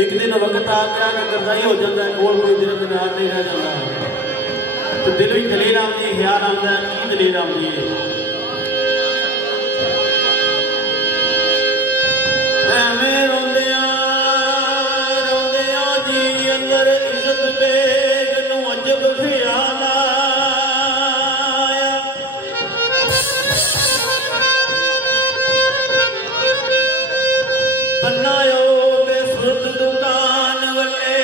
एक दिन वक्त आ गया कि करजाई हो जाता है, कोल कोई दिन दिनार नहीं रह जाता, तो दिल में दलील आती है, ख्याल आता है, की दलील आती है। एवें रोंदियां रोंदियां जी अंदर इज्जत बेग नूं अजब ख्याल आया। बनायो बेसुरत दुकान वल्ले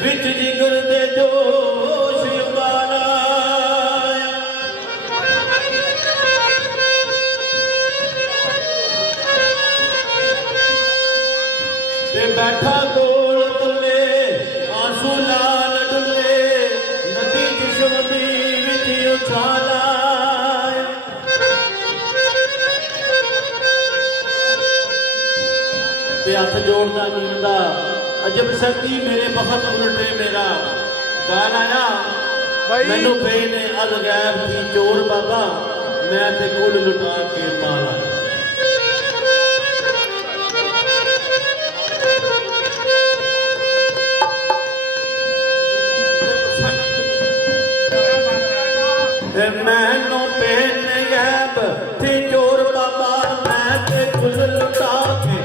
विच जिगर दे जोश उबाला ते बैठा गोल तुले आंसू लाल डुले नदी जिस्म दी विच उछाला हथ जोड़ता नींदा अजब शक्ति मेरे बखत उलटे मेरा गाल आया मैनू पे ने अल गैब थी चोर बाबा मैं ते कुल लुटा के माला। मैनू पे ने गैब थी चोर बाबा मैं ते कुल लुटा के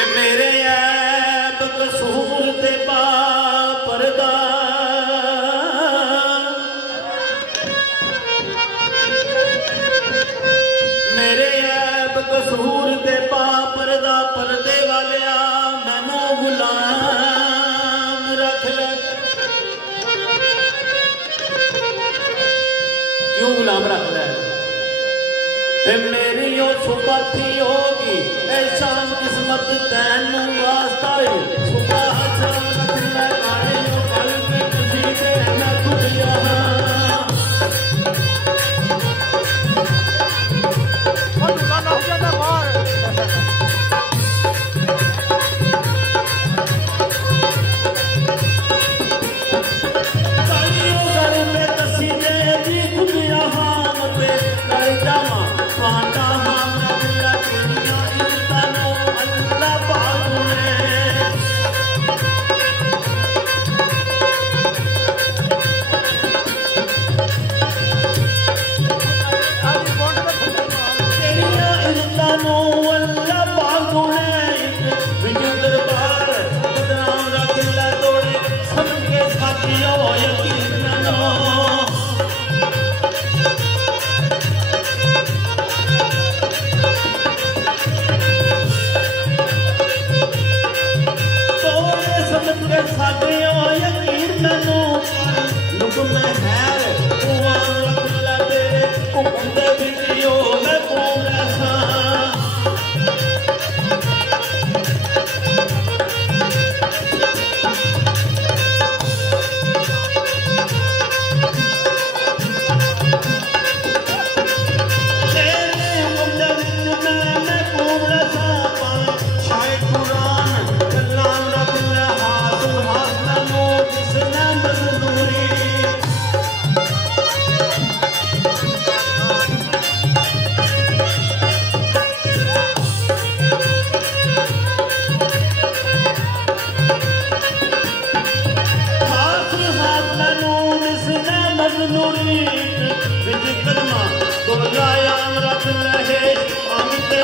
ਵੇ ਮੇਰੇ ਐਬ ਕਸੂਰ ਤੇ ਪਾ ਪਰਦਾ ਮੇਰੇ ਐਬ ਕਸੂਰ ਤੇ ਪਾ ਪਰਦਾ ਪਰਦੇ ਵਾਲਿਆ ਮੈਨੂੰ ਗੁਲਾਮ ਰੱਖ ਲੈ क्यों गुलाम रख ले मेरी ओ सुपाथी होगी ऐसा किस्मत तैन वास्ता सुबह शाम रख ले गाने कल पे खुशी दे मैं खुद यहाँ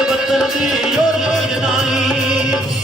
वतन दी योजना